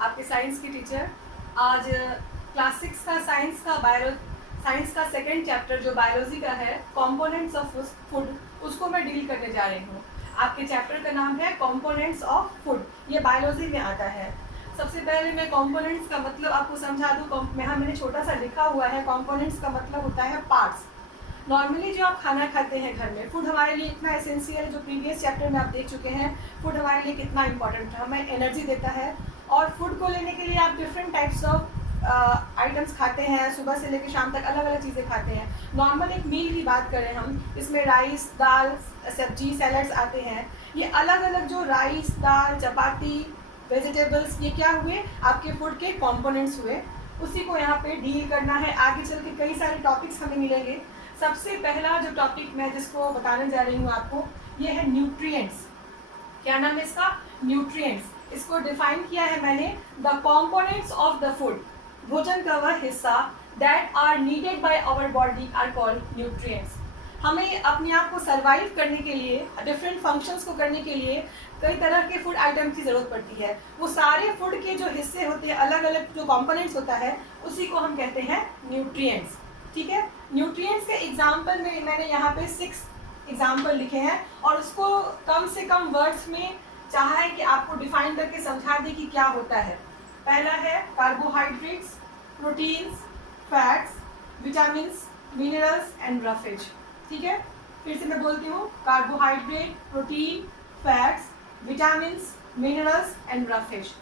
आपके साइंस की टीचर। आज क्लास 6 का साइंस का सेकेंड चैप्टर जो बायोलॉजी का है, कंपोनेंट्स ऑफ फूड, उसको मैं डील करने जा रही हूँ। आपके चैप्टर का नाम है कंपोनेंट्स ऑफ फूड, ये बायोलॉजी में आता है। सबसे पहले मैं कंपोनेंट्स का मतलब आपको समझा दूँ। यहाँ मैंने छोटा सा लिखा हुआ है, कंपोनेंट्स का मतलब होता है पार्ट्स। नॉर्मली जो आप खाना खाते हैं घर में, फूड हमारे लिए इतना एसेंशियल है, जो प्रीवियस चैप्टर में आप देख चुके हैं, फूड हमारे लिए कितना इंपॉर्टेंट है, हमें एनर्जी देता है। और फूड को लेने के लिए आप डिफरेंट टाइप्स ऑफ आइटम्स खाते हैं, सुबह से लेकर शाम तक अलग अलग चीज़ें खाते हैं। नॉर्मल एक मील की बात करें हम, इसमें राइस, दाल, सब्जी, सैलड्स आते हैं। ये अलग अलग जो राइस, दाल, चपाती, वेजिटेबल्स, ये क्या हुए, आपके फूड के कंपोनेंट्स हुए। उसी को यहाँ पे डील करना है। आगे चल के कई सारे टॉपिक्स हमें मिलेंगे। सबसे पहला जो टॉपिक मैं जिसको बताने जा रही हूँ आपको, ये है न्यूट्रिएंट्स। क्या नाम है इसका? न्यूट्रिएंट्स। इसको डिफाइन किया है मैंने, the components of the food, भोजन का वह हिस्सा, that are needed by our body are called nutrients. हमें अपने आप को सर्वाइव करने के लिए, डिफरेंट फंक्शंस को करने के लिए कई तरह के फूड आइटम की ज़रूरत पड़ती है। वो सारे फूड के जो हिस्से होते हैं, अलग अलग जो कंपोनेंट्स होता है, उसी को हम कहते हैं न्यूट्रिएंट्स। ठीक है। न्यूट्रिएंट्स के एग्जाम्पल में मैंने यहाँ पे 6 एग्जाम्पल लिखे हैं, और उसको कम से कम वर्ड्स में चाहा है कि आपको डिफाइन करके समझा दे कि क्या होता है। पहला है carbohydrates, proteins, fats, vitamins, minerals and roughage. ठीक है, फिर से मैं बोलती हूँ, carbohydrate, protein, fats, vitamins, minerals and roughage.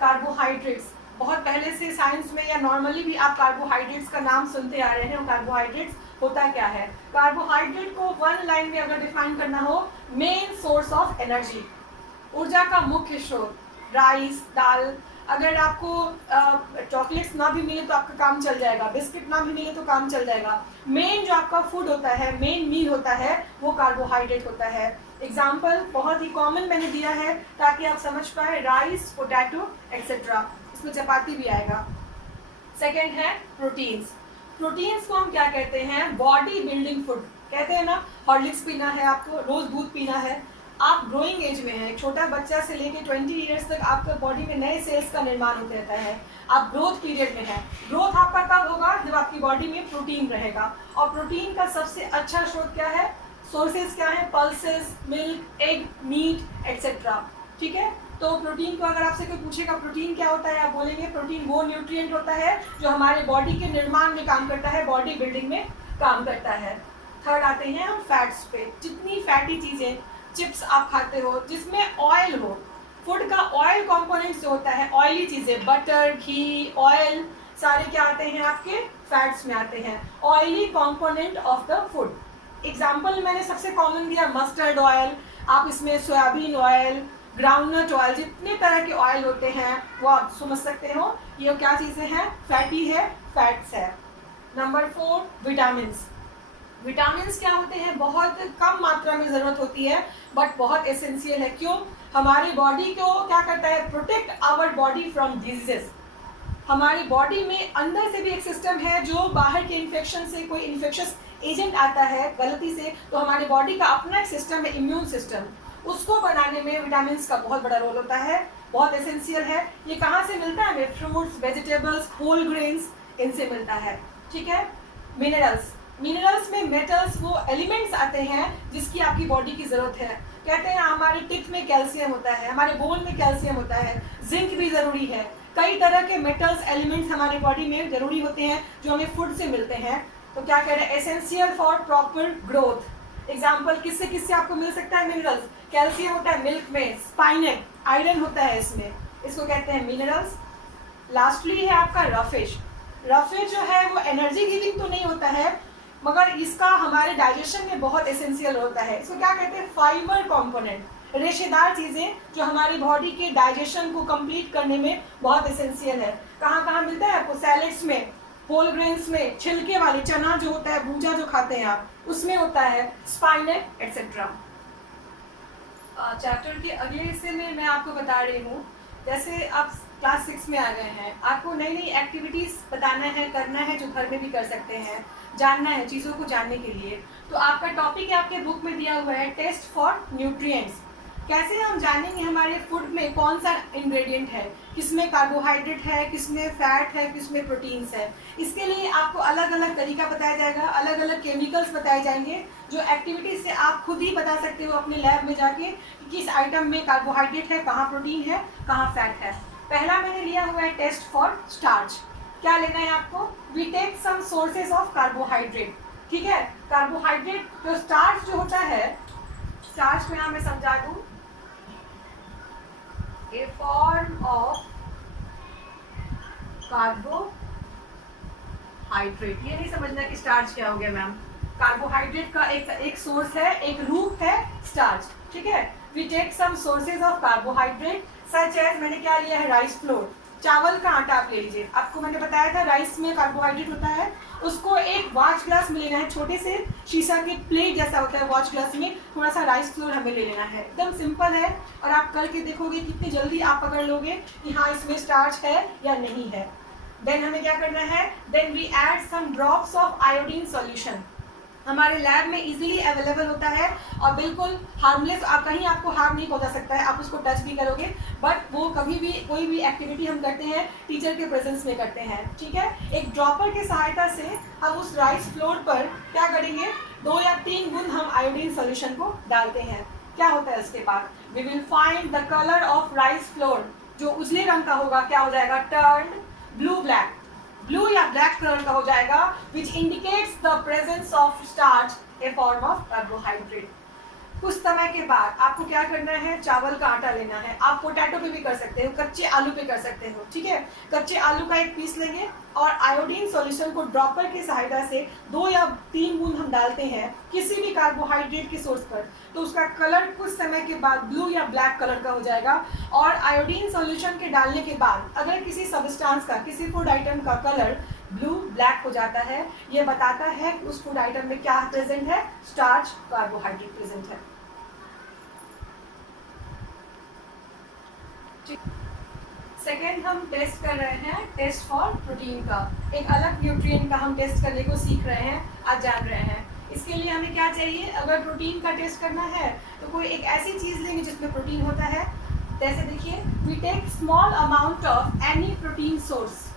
Carbohydrates, बहुत पहले से साइंस में या नॉर्मली भी आप कार्बोहाइड्रेट्स का नाम सुनते आ रहे हैं। और कार्बोहाइड्रेट्स होता क्या है? कार्बोहाइड्रेट को वन लाइन में अगर डिफाइन करना हो, मेन सोर्स ऑफ एनर्जी, ऊर्जा का मुख्य स्रोत। राइस, दाल, अगर आपको चॉकलेट्स ना भी मिले तो आपका काम चल जाएगा, बिस्किट ना भी मिले तो काम चल जाएगा। मेन जो आपका फूड होता है, मेन मील होता है, वो कार्बोहाइड्रेट होता है। एग्जाम्पल बहुत ही कॉमन मैंने दिया है ताकि आप समझ पाए, राइस, पोटैटो एक्सेट्रा, इसमें चपाती भी आएगा। सेकेंड है प्रोटीन्स। प्रोटीन्स को हम क्या कहते हैं? बॉडी बिल्डिंग फूड कहते हैं ना। हॉर्लिक्स पीना है आपको, रोज दूध पीना है, आप ग्रोइंग एज में हैं, छोटा बच्चा से लेके 20 ईयर्स तक आपका बॉडी में नए सेल्स का निर्माण होते रहता है। आप ग्रोथ पीरियड में हैं। ग्रोथ आपका कब होगा? जब आपकी बॉडी में प्रोटीन रहेगा। और प्रोटीन का सबसे अच्छा स्रोत क्या है? सोर्सेज क्या है? Pulses, milk, egg, meat etcetera. ठीक है, तो प्रोटीन को अगर आपसे कोई पूछेगा प्रोटीन क्या होता है, आप बोलेंगे प्रोटीन वो न्यूट्रिएंट होता है जो हमारे बॉडी के निर्माण में काम करता है, बॉडी बिल्डिंग में काम करता है। थर्ड आते हैं हम फैट्स पे। जितनी फैटी चीज़ें, चिप्स आप खाते हो जिसमें ऑयल हो, फूड का ऑयल कंपोनेंट्स जो होता है, ऑयली चीज़ें, बटर, घी, ऑयल, सारे क्या आते हैं? आपके फैट्स में आते हैं, oily component of the food. Example मैंने सबसे कॉमन दिया मस्टर्ड ऑयल, आप इसमें सोयाबीन ऑयल, ग्राउंडनट ऑयल, जितने तरह के ऑयल होते हैं वो आप समझ सकते हो। ये क्या चीज़ें हैं? फैटी है, फैट्स है। Number 4, vitamins. विटामिन्स क्या होते हैं? बहुत कम मात्रा में ज़रूरत होती है, बट बहुत एसेंशियल है। क्यों? हमारी बॉडी को क्या करता है? Protect our body from diseases. हमारी बॉडी में अंदर से भी एक सिस्टम है, जो बाहर के इन्फेक्शन से, कोई इन्फेक्शस एजेंट आता है गलती से, तो हमारी बॉडी का अपना एक सिस्टम है, इम्यून सिस्टम, उसको बनाने में विटामिन्स का बहुत बड़ा रोल होता है, बहुत एसेंशियल है। ये कहाँ से मिलता है हमें? फ्रूट्स, वेजिटेबल्स, होल ग्रेन्स, इनसे मिलता है। ठीक है। मिनरल्स, मिनरल्स में मेटल्स, वो एलिमेंट्स आते हैं जिसकी आपकी बॉडी की ज़रूरत है। कहते हैं हमारे टिथ में कैल्शियम होता है, हमारे बोन में कैल्शियम होता है, जिंक भी ज़रूरी है। कई तरह के मेटल्स, एलिमेंट्स हमारी बॉडी में ज़रूरी होते हैं जो हमें फूड से मिलते हैं। तो क्या कह रहे हैं? Essential for proper growth. Example किससे किससे आपको मिल सकता है मिनरल्स? कैल्शियम होता है मिल्क में, स्पाइनेट, आयरन होता है इसमें, इसको कहते हैं मिनरल्स। लास्टली है आपका रफेज। रफेज जो है वो एनर्जी गिविंग तो नहीं होता है, मगर इसका हमारे डाइजेशन में बहुत एसेंशियल होता है। इसको क्या कहते हैं? फाइबर कंपोनेंट, रेशेदार चीज़ें जो हमारी बॉडी के डाइजेशन को कंप्लीट करने में बहुत एसेंशियल है। कहाँ कहाँ मिलता है आपको? सैलेड्स में, होल ग्रेन्स में, छिलके वाले चना जो होता है, भूजा जो खाते हैं आप, उसमें होता है, स्पाइनेट एक्सेट्रा। चैप्टर के अगले हिस्से में मैं आपको बता रही हूँ, जैसे आप क्लास 6 में आ गए हैं, आपको नई नई एक्टिविटीज़ बताना है, करना है, जो घर में भी कर सकते हैं, जानना है चीज़ों को जानने के लिए। तो आपका टॉपिक है, आपके बुक में दिया हुआ है, टेस्ट फॉर न्यूट्रिएंट्स। कैसे हम जानेंगे हमारे फूड में कौन सा इंग्रेडिएंट है, किसमें कार्बोहाइड्रेट है, किसमें फैट है, किसमें प्रोटीन्स है। इसके लिए आपको अलग अलग तरीका बताया जाएगा, अलग अलग केमिकल्स बताए जाएंगे, जो एक्टिविटी से आप खुद ही बता सकते हो अपने लैब में जाके कि किस आइटम में कार्बोहाइड्रेट है, कहाँ प्रोटीन है, कहाँ फैट है। पहला मैंने लिया हुआ है टेस्ट फॉर स्टार्च। क्या लेना है आपको? We take some sources of carbohydrate. ठीक है, कार्बोहाइड्रेट जो स्टार्च जो होता है, स्टार्च को यहाँ मैं समझा दूं, ए फॉर्म ऑफ कार्बोहाइड्रेट। ये नहीं समझना कि स्टार्च क्या हो गया मैम, कार्बोहाइड्रेट का एक सोर्स है, एक रूप है स्टार्च। ठीक है, we take some sources of carbohydrate such as, मैंने क्या लिया है, राइस फ्लोर, चावल का आटा आप ले लीजिए। आपको मैंने बताया था राइस में कार्बोहाइड्रेट होता है, उसको एक वॉच ग्लास में लेना है, छोटे से शीशा के प्लेट जैसा होता है वॉच ग्लास में, थोड़ा सा राइस फ्लोर हमें ले लेना है। एकदम सिंपल है और आप करके देखोगे कितनी जल्दी आप पकड़ लोगे कि हाँ इसमें स्टार्च है या नहीं है। देन हमें क्या करना है, then we add some drops of iodine solution. हमारे लैब में इजीली अवेलेबल होता है और बिल्कुल हार्मलेस, कहीं आपको हार्म नहीं पहुंचा सकता है, आप उसको टच भी करोगे, बट वो कभी भी कोई भी एक्टिविटी हम करते हैं टीचर के प्रेजेंस में करते हैं। ठीक है, एक ड्रॉपर की सहायता से हम उस राइस फ्लोर पर क्या करेंगे, 2 या 3 बूंद हम आयोडीन सॉल्यूशन को डालते हैं। क्या होता है उसके बाद, we will find the colour of rice flour, जो उजले रंग का होगा क्या हो जाएगा, टर्न ब्लू ब्लैक, ब्लू या ब्लैक कलर का हो जाएगा, which indicates the presence of starch, a form of carbohydrate. कुछ समय के बाद आपको क्या करना है, चावल का आटा लेना है। आप पोटैटो पे भी कर सकते हो, कच्चे आलू पे कर सकते हो। ठीक है, कच्चे आलू का एक पीस लेंगे और आयोडीन सॉल्यूशन को ड्रॉपर की सहायता से 2 या 3 बूंद हम डालते हैं किसी भी कार्बोहाइड्रेट के सोर्स पर, तो उसका कलर कुछ समय के बाद ब्लू या ब्लैक कलर का हो जाएगा। और आयोडीन सॉल्यूशन के डालने के बाद अगर किसी सब्सटेंस का, किसी फूड आइटम का कलर ब्लू ब्लैक हो जाता है, ये बताता है कि उस फूड आइटम में क्या प्रेजेंट है, स्टार्च, कार्बोहाइड्रेट प्रेजेंट है। सेकेंड हम टेस्ट कर रहे हैं टेस्ट फॉर प्रोटीन का, एक अलग न्यूट्रिएंट का हम टेस्ट करने को सीख रहे हैं, आज जान रहे हैं। इसके लिए हमें क्या चाहिए, अगर प्रोटीन का टेस्ट करना है तो कोई एक ऐसी चीज़ लेंगे जिसमें प्रोटीन होता है। जैसे देखिए, we take small amount of any protein source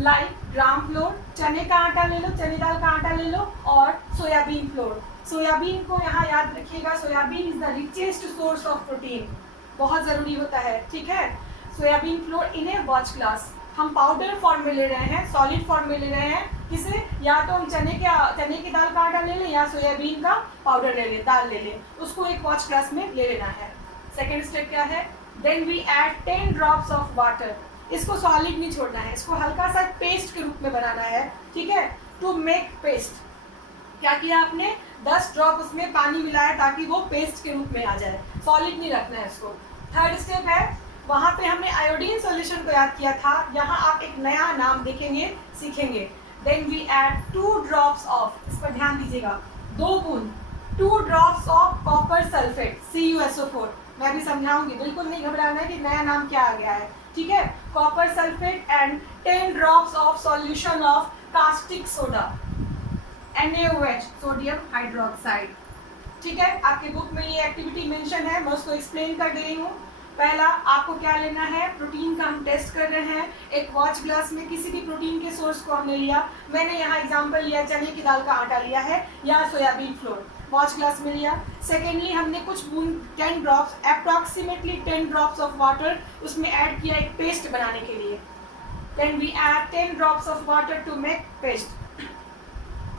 like gram flour, चने का आटा ले लो, चने दाल का आटा ले लो, और सोयाबीन फ्लोर। सोयाबीन को यहाँ याद रखिएगा, soybean is the richest source of protein, बहुत ज़रूरी होता है। ठीक है, सोयाबीन फ्लोर इन ए वॉच ग्लास, हम पाउडर फॉर्म में ले रहे हैं, सॉलिड फॉर्म में ले रहे हैं। किसे, या तो हम चने की दाल का आटा ले लें या सोयाबीन का पाउडर ले लें, दाल ले लें, उसको एक वॉच ग्लास में ले लेना है। सेकेंड स्टेप क्या है, then we add 10 drops of water. इसको सॉलिड नहीं छोड़ना है, इसको हल्का सा पेस्ट के रूप में बनाना है। ठीक है, टू मेक पेस्ट, क्या किया आपने, 10 ड्रॉप उसमें पानी मिलाया ताकि वो पेस्ट के रूप में आ जाए, सॉलिड नहीं रखना है इसको। थर्ड स्टेप है, वहाँ पे हमने आयोडीन सॉल्यूशन को याद किया था, यहाँ आप एक नया नाम देखेंगे, सीखेंगे। Then we add 2 drops of, इस पर ध्यान दीजिएगा, 2 बूंद, 2 drops of copper sulphate, CuSO4। मैं भी समझाऊंगी, बिल्कुल नहीं घबराना है कि नया नाम क्या आ गया है। ठीक है, copper sulphate and 10 drops of solution of caustic soda, NaOH, sodium hydroxide. ठीक है, आपके बुक में ये एक्टिविटी मेंशन है, मैं उसको एक्सप्लेन कर दे रही हूँ। पहला आपको क्या लेना है, प्रोटीन का हम टेस्ट कर रहे हैं, एक वॉच ग्लास में किसी भी प्रोटीन के सोर्स को हमने लिया, मैंने यहाँ एग्जांपल लिया, चने की दाल का आटा लिया है या सोयाबीन फ्लोर, वॉच ग्लास में लिया। सेकेंडली हमने कुछ बूंद 10 drops, approximately 10 drops of water उसमें ऐड किया एक पेस्ट बनाने के लिए। Then we add 10 drops of water to make paste.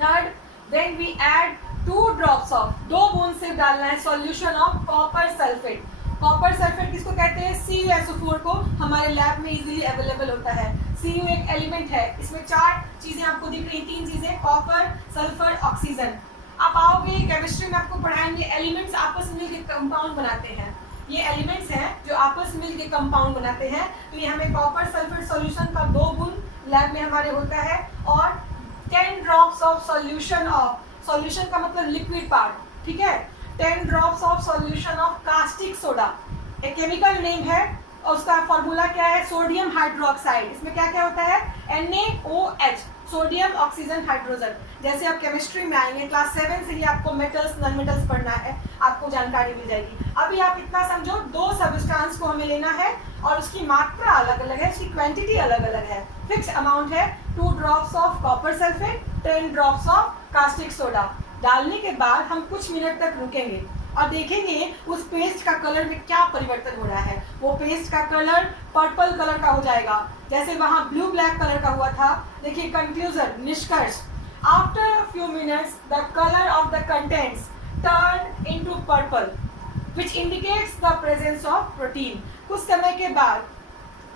Third, then we add 2 drops of, 2 बूंद से डालना है solution of copper sulphate. Copper sulphate किसको कहते हैं, CuSO4 को, हमारे लैब में इजीली अवेलेबल होता है। Cu एक एलिमेंट है, इसमें 4 चीज़ें आपको दिख रही, 3 चीज़ें, कॉपर, सल्फर, ऑक्सीजन। आप आओगे केमिस्ट्री में आपको पढ़ाएंगे, एलिमेंट्स आपस में मिलकर कंपाउंड बनाते हैं, ये एलिमेंट्स हैं जो आपस में मिलकर कंपाउंड बनाते हैं। तो ये हमें कॉपर सल्फेट सॉल्यूशन का 2 बूंद लैब में हमारे होता है, और 10 drops of solution of, solution का मतलब लिक्विड पार्ट। ठीक है, 10 drops of solution of caustic soda, एक केमिकल नेम है और उसका फॉर्मूला क्या है, सोडियम हाइड्रोक्साइड। इसमें क्या क्या होता है, NaOH, सोडियम ऑक्सीजन हाइड्रोजन। जैसे आप केमिस्ट्री में आएंगे क्लास 7 से ही आपको मेटल्स नॉन मेटल्स पढ़ना है, आपको जानकारी मिल जाएगी। अभी आप इतना समझो, 2 सब्सटेंस को हमें लेना है और उसकी मात्रा अलग अलग है, उसकी क्वांटिटी अलग अलग है। फिक्स अमाउंट है 2 drops of copper sulphate, 10 drops of caustic soda. डालने के बाद हम कुछ मिनट तक रुकेंगे और देखेंगे उस पेस्ट का कलर में क्या परिवर्तन हो रहा है। वो पेस्ट का कलर पर्पल कलर का हो जाएगा, जैसे वहाँ ब्लू ब्लैक कलर का हुआ था। देखिए कंक्लूजन, निष्कर्ष, after few minutes the colour of the contents turn into purple which indicates the presence of protein. कुछ समय के बाद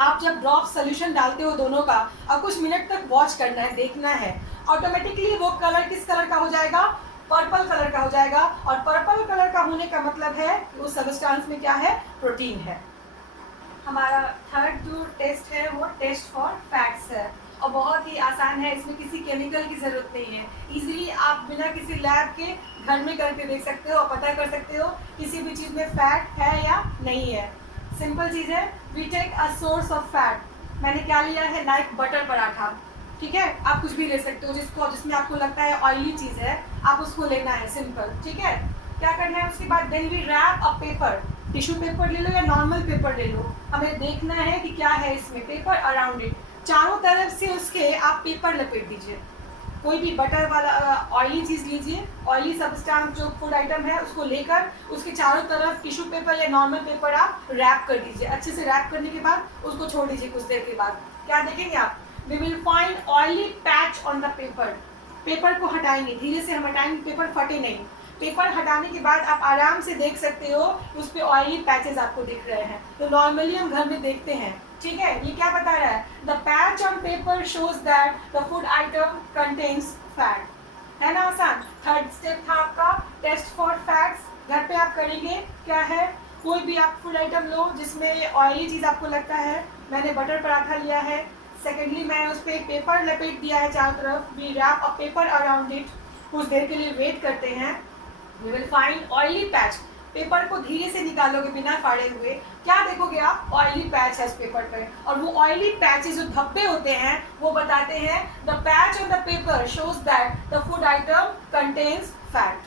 आप जब ड्रॉप सोल्यूशन डालते हो दोनों का और कुछ मिनट तक वॉच करना है, देखना है, ऑटोमेटिकली वो कलर किस कलर का हो जाएगा, पर्पल कलर का हो जाएगा। और पर्पल कलर का होने का मतलब है कि उस सब्सटेंस में क्या है, प्रोटीन है। हमारा थर्ड जो टेस्ट है वो टेस्ट फॉर फैट्स है और बहुत ही आसान है, इसमें किसी केमिकल की ज़रूरत नहीं है। इजीली आप बिना किसी लैब के घर में करके देख सकते हो और पता कर सकते हो किसी भी चीज़ में फैट है या नहीं है। सिंपल चीज़ है, we take a source of fat. मैंने क्या लिया है, लाइक बटर पराठा, ठीक है, आप कुछ भी ले सकते हो जिसमें आपको लगता है ऑयली चीज़ है, आप उसको लेना है, सिंपल, ठीक है। क्या करना है उसके बाद, then we wrap a paper, tissue paper ले लो या नॉर्मल पेपर ले लो, हमें देखना है कि क्या है इसमें, पेपर अराउंड इट, चारों तरफ से उसके आप पेपर लपेट दीजिए। कोई भी बटर वाला ऑयली चीज़ लीजिए, ऑयली सब्सटेंस जो फूड आइटम है उसको लेकर उसके चारों तरफ टिश्यू पेपर या नॉर्मल पेपर आप रैप कर दीजिए। अच्छे से रैप करने के बाद उसको छोड़ दीजिए। कुछ देर के बाद क्या देखेंगे आप, we will find oily patch on the paper। Paper को हटाएंगे, धीरे से हम हटाएंगे, पेपर फटे नहीं। पेपर हटाने के बाद आप आराम से देख सकते हो उस पर ऑयली पैचेस आपको दिख रहे हैं, तो नॉर्मली हम घर में देखते हैं, ठीक है। ये क्या बता रहा है, the patch on paper shows that the food item contains fat, है ना आसान। थर्ड स्टेप था आपका टेस्ट फॉर फैट्स। घर पे आप करेंगे क्या है, कोई भी आप फूड आइटम लो जिसमें ऑयली चीज़ आपको लगता है, मैंने बटर पराठा लिया है, सेकेंडली मैंने उस पर पेपर लपेट दिया है चारों तरफ, we wrap a paper around it, कुछ देर के लिए वेट करते हैं, we will find oily patch. Paper को धीरे से निकालोगे बिना फाड़े हुए, क्या देखोगे आप, ऑयली पैच है इस पेपर पे, और वो ऑयली पैचेस जो धब्बे होते हैं वो बताते हैं the patch on the paper shows that the food item contains fat.